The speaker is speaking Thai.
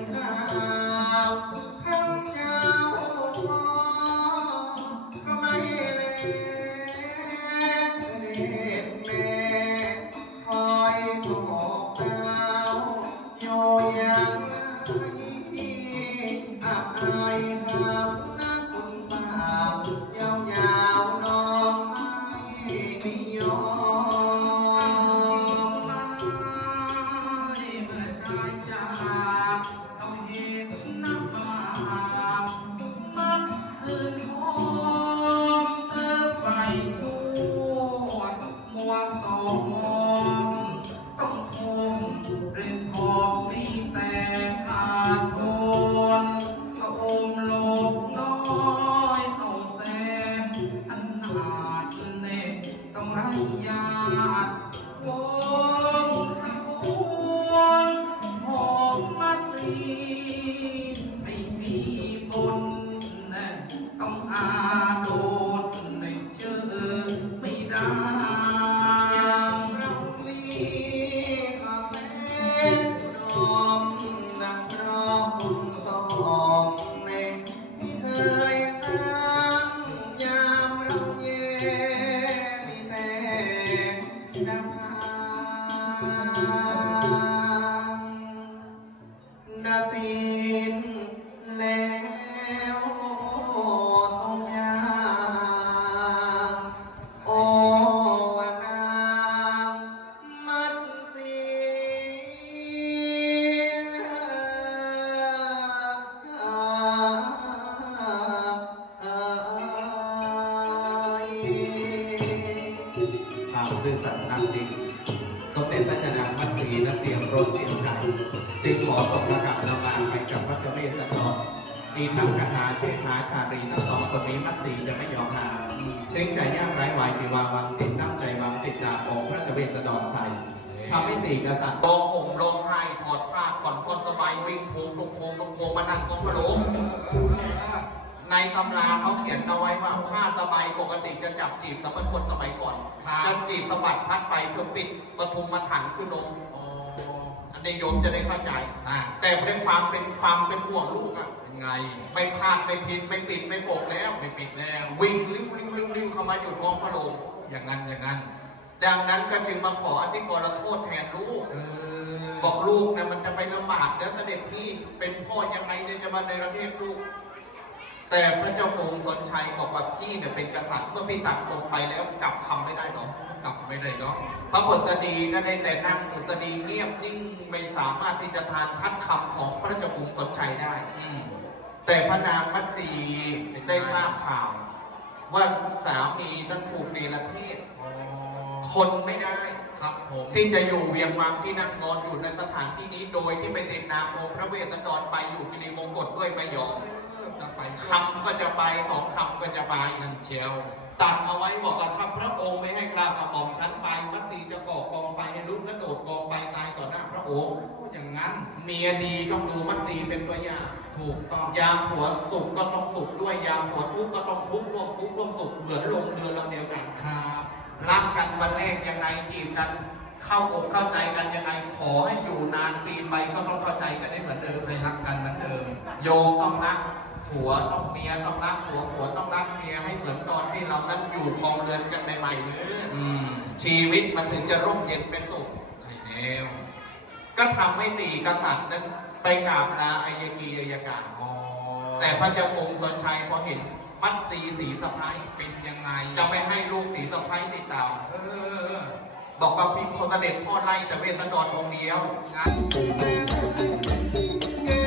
ยังไงอับอายครั ต้องไร้ญาติว จริง สมเด็จพระชนางมัตสีนั้นเตรียมรถเตรียมใจจึงขอตกระกับนำลาไปกับพระเจ้าเมสนออีทั้งคาถาเชษฐาชาตรีทั้งสองคนนี้มัตสีจะไม่ยอมห่างเล่งใจยากไร้วายชีวาวังติดตั้งใจวังติดดาบองพระเจ้าเวสสันไทยทำให้สี่กษัตริย์ลงห่มลงไห้ถอดผ้าผ่อนคนสบายวิ่งโค้งลงโค้งลงโค้งมานั่งกองพระลง ในตำราเขาเขียนเอาไว้ว่าผ้าสบายปกติจะจับจีบสมัยคนสมัยก่อนครับจะจีบสะบัดพัดไปเพื่อปิดปทุมมาถันขึ้นลงโอ้อันนี้โยมจะได้เข้าใจ อะแต่ด้วยความเป็นความเป็นห่วงลูกอะเป็นไง ไม่พลาดไม่ผิดไม่ปิดไม่โปกแล้ว ไม่ปิดแล้ว วิ่งลิ้วลิ้วลิ้วลิ้วเข้ามาอยู่ท้องพระโรงอย่างนั้นอย่างนั้น ดังนั้นก็จึงมาขออธิกรโทษแทนลูก เออ บอกลูกนะมันจะไปลำบากแล้วเสด็จพี่เป็นพ่อยังไงเนี่ยจะมาในประเทศลูก แต่พระเจ้าโกงสนชัยบอกว่าพี่เนี่ยเป็นกษัตริย์เมื่อพี่ตัดลงไปแล้วกลับคำไม่ได้หรอกกลับไม่ได้เนาะพระบทสดีก็ได้แต่นั่งอุสดีเงียบนิ่งไม่สามารถที่จะทานทัดคำของพระเจ้ากุมสนชัยได้อืมแต่พระนางมัตสีได้ทราบข่าว ว่าสามีนั้นถูกเนรเทศอ๋อทนไม่ได้ครับผมที่จะอยู่เวียงวังที่นั่งนอนอยู่ในสถานที่นี้โดยที่ไม่ติดนามองค์พระเวสสันดรไปอยู่กิริมงกฎด้วยไม่ยอมเออ จะไปคำก็จะไปสองคำก็จะไปนั่นเชียวตัดเอาไว้บอกว่าถ้าพระองค์ไม่ให้กราบกระหม่อมชั้นไปมัตสีจะก่อกองไฟให้ลุกและโดดกองไฟตายต่อหน้าพระองค์อย่างนั้นเมียดีต้องดูมัตสีเป็นตัวอย่างถูกต้องยามผัวสุขก็ต้องสุขด้วยยามผัวทุกข์ก็ต้องทุกข์ร่วมทุกข์ร่วมสุขเหมือนลงเรือลำเดียวกันครับรักกันวันแรกยังไงจีบกันเข้าอกเข้าใจกันยังไงขอให้อยู่นานปีไปก็ต้องเข้าใจกันได้เหมือนเดิมให้รักกันเหมือนเดิมโยมต้องรักภ ผัวต้องเมียต้องรักผัวผัวต้องรักเมียให้เหมือนตอนที่เรานั้นอยู่ครองเรือนกันใหม่ๆนี้อืมชีวิตมันถึงจะร่มเย็นเป็นสุขใช่แล้วก็ทำให้สี่กษัตริย์นั้นไปกราบลาอายกีอายกาอ๋อแต่พระเจ้ากรุงสนชัยพอเห็นมัดสีสีสะพ้ายเป็นยังไงจะไม่ให้ลูกสีสะพ้ายติดตามเออบอกว่าพี่พลเสด็จพ่อไล่แต่เวสสันดรองค์เดียวงั้นเก